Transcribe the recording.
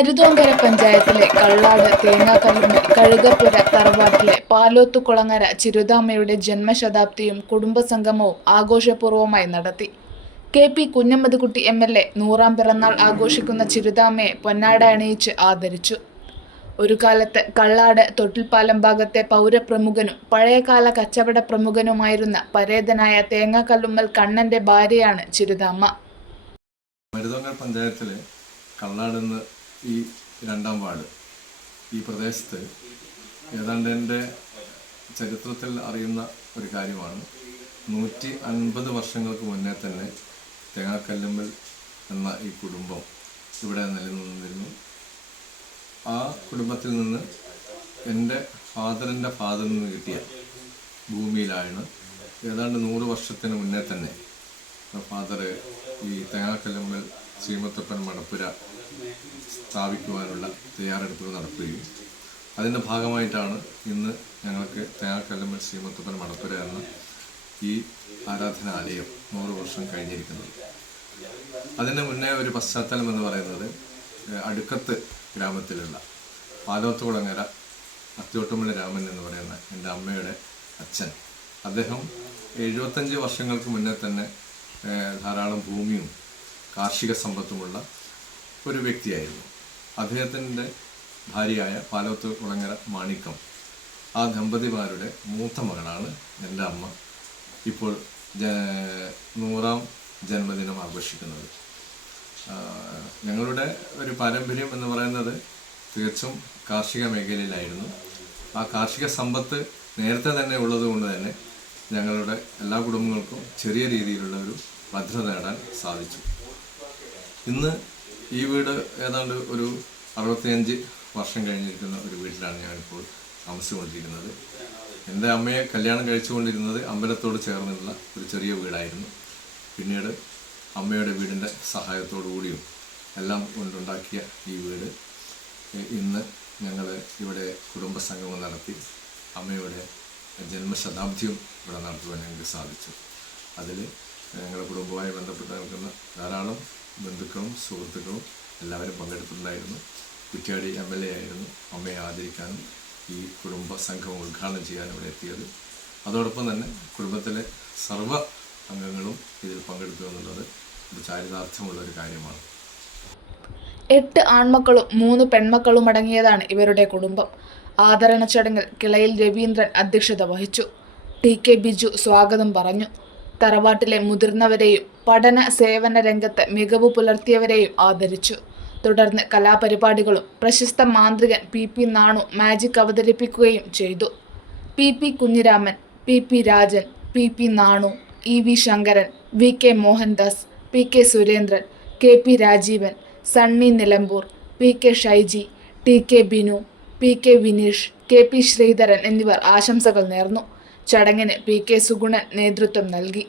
മരുതോങ്കര പഞ്ചായത്തിലെ കള്ളാട് തേങ്ങാക്കല്ലുമ്മൽ കഴുകപ്പുര തറവാട്ടിലെ പാലോത്തുകുളങ്ങര ചിരുതാമ്മയുടെ ജന്മശതാബ്ദിയും കുടുംബസംഗമവും ആഘോഷപൂർവ്വമായി നടത്തി. കെ.പി. കുഞ്ഞമ്മദ്കുട്ടി എം.എൽ.എ. 100-ാം പിറന്നാൾ ആഘോഷിക്കുന്ന ചിരുതാമ്മയെ പൊന്നാട അണിയിച്ച് ആദരിച്ചു. ഒരു കാലത്ത് കള്ളാട് തൊട്ടിൽപ്പാലം ഭാഗത്തെ പൗരപ്രമുഖനും പഴയകാല കച്ചവട പ്രമുഖനുമായിരുന്ന പരേതനായ തേങ്ങാക്കല്ലുമ്മൽ കണ്ണന്റെ ഭാര്യയാണ് ചിരുതാമ്മ. മരുതോങ്കര പഞ്ചായത്തിലെ കള്ളാടെന്ന് ഈ 2-ാം വാർഡ് ഈ പ്രദേശത്ത് ഏതാണ്ട് എൻ്റെ ചരിത്രത്തിൽ അറിയുന്ന ഒരു കാര്യമാണ്. 150 വർഷങ്ങൾക്ക് മുന്നേ തന്നെ തേങ്ങാക്കല്ലുമ്മൽ എന്ന ഈ കുടുംബം ഇവിടെ നിലനിന്നിരുന്നു. ആ കുടുംബത്തിൽ നിന്ന് എൻ്റെ ഫാദറിൻ്റെ ഫാദറിൽ നിന്ന് കിട്ടിയ ഭൂമിയിലാണ് ഏതാണ്ട് 100 വർഷത്തിന് മുന്നേ തന്നെ ഫാദർ ഈ തേങ്ങാക്കല്ലുമ്മൽ ശ്രീമുത്തപ്പൻ മടപ്പുര സ്ഥാപിക്കുവാനുള്ള തയ്യാറെടുപ്പുകൾ നടത്തുകയും അതിൻ്റെ ഭാഗമായിട്ടാണ് ഇന്ന് ഞങ്ങൾക്ക് തേങ്ങാക്കല്ലുമ്മൽ ശ്രീമുത്തപ്പൻ മടപ്പുര എന്ന ഈ ആരാധനാലയം 100 വർഷം കഴിഞ്ഞിരിക്കുന്നത്. അതിന് മുന്നേ ഒരു പശ്ചാത്തലം എന്ന് പറയുന്നത് അടുക്കത്ത് ഗ്രാമത്തിലുള്ള പാലോത്തുകുളങ്ങര അത്തിയോട്ടുമല രാമൻ എന്ന് പറയുന്ന എൻ്റെ അമ്മയുടെ അച്ഛൻ, അദ്ദേഹം 75 വർഷങ്ങൾക്ക് മുന്നേ തന്നെ ധാരാളം ഭൂമിയും കാർഷിക സമ്പത്തുമുള്ള ഒരു വ്യക്തിയായിരുന്നു. അദ്ദേഹത്തിൻ്റെ ഭാര്യയായ പാലോത്തുകുളങ്ങര മാണിക്കം, ആ ദമ്പതിമാരുടെ മൂത്ത മകളാണ് എൻ്റെ അമ്മ ഇപ്പോൾ 100-ാം ജന്മദിനം ആഘോഷിക്കുന്നത്. ഞങ്ങളുടെ ഒരു പാരമ്പര്യം എന്ന് പറയുന്നത് തീർച്ചും കാർഷിക മേഖലയിലായിരുന്നു. ആ കാർഷിക സമ്പത്ത് നേരത്തെ തന്നെ ഉള്ളതുകൊണ്ട് തന്നെ ഞങ്ങളുടെ എല്ലാ കുടുംബങ്ങൾക്കും ചെറിയ രീതിയിലുള്ള ഒരു ഭദ്രത നേടാൻ സാധിച്ചു. ഇന്ന് ഈ വീട് ഏതാണ്ട് ഒരു 65 വർഷം കഴിഞ്ഞിരിക്കുന്ന ഒരു വീട്ടിലാണ് ഞാനിപ്പോൾ താമസിച്ചുകൊണ്ടിരിക്കുന്നത്. എൻ്റെ അമ്മയെ കല്യാണം കഴിച്ചുകൊണ്ടിരുന്നത് അമ്പലത്തോട് ചേർന്നുള്ള ഒരു ചെറിയ വീടായിരുന്നു. പിന്നീട് അമ്മയുടെ വീടിൻ്റെ സഹായത്തോടു കൂടിയും എല്ലാം കൊണ്ടുണ്ടാക്കിയ ഈ വീട് ഇന്ന് ഞങ്ങൾ ഇവിടെ കുടുംബസംഗമം നടത്തി അമ്മയുടെ ജന്മശതാബ്ദിയും ഇവിടെ നടത്തുവാൻ ഞങ്ങൾക്ക് സാധിച്ചു. അതിൽ ഞങ്ങളുടെ കുടുംബവുമായി ബന്ധപ്പെട്ട് നിൽക്കുന്ന ധാരാളം ബന്ധുക്കളും സുഹൃത്തുക്കളും എല്ലാവരും പങ്കെടുത്തിട്ടുണ്ടായിരുന്നു. കുറ്റ്യാടി എം.എൽ.എ. ആയിരുന്നു അമ്മയെ ആദരിക്കാനും ഈ കുടുംബ സംഘം ഉദ്ഘാടനം ചെയ്യാനും ഇവിടെ എത്തിയത്. അതോടൊപ്പം തന്നെ കുടുംബത്തിലെ സർവ്വ അംഗങ്ങളും ഇതിൽ പങ്കെടുത്തു എന്നുള്ളത് ഒരു ചാരിതാർത്ഥ്യമുള്ളൊരു കാര്യമാണ്. 8 ആൺമക്കളും 3 പെൺമക്കളും അടങ്ങിയതാണ് ഇവരുടെ കുടുംബം. ആദരണ ചടങ്ങിൽ കിളയിൽ രവീന്ദ്രൻ അധ്യക്ഷത വഹിച്ചു. ടി.കെ. ബിജു സ്വാഗതം പറഞ്ഞു. തറവാട്ടിലെ മുതിർന്നവരെയും പഠന സേവന രംഗത്ത് മികവ് പുലർത്തിയവരെയും ആദരിച്ചു. തുടർന്ന് കലാപരിപാടികളും പ്രശസ്ത മാന്ത്രികൻ പി.പി. നാണു മാജിക് അവതരിപ്പിക്കുകയും ചെയ്തു. P P. Kunhiraman, P P. Rajan, P P. Nanu, E V. Sankaran, V K. Mohandas, P K. Surendran, K P. Rajeevan, Sunny Nilambur, P K. Shaiji, T K. Binu, P K. Vineesh, K P. Sreedharan എന്നിവർ ആശംസകൾ നേർന്നു. ചടങ്ങിന് പി.കെ. സുഗുണൻ നേതൃത്വം നൽകി.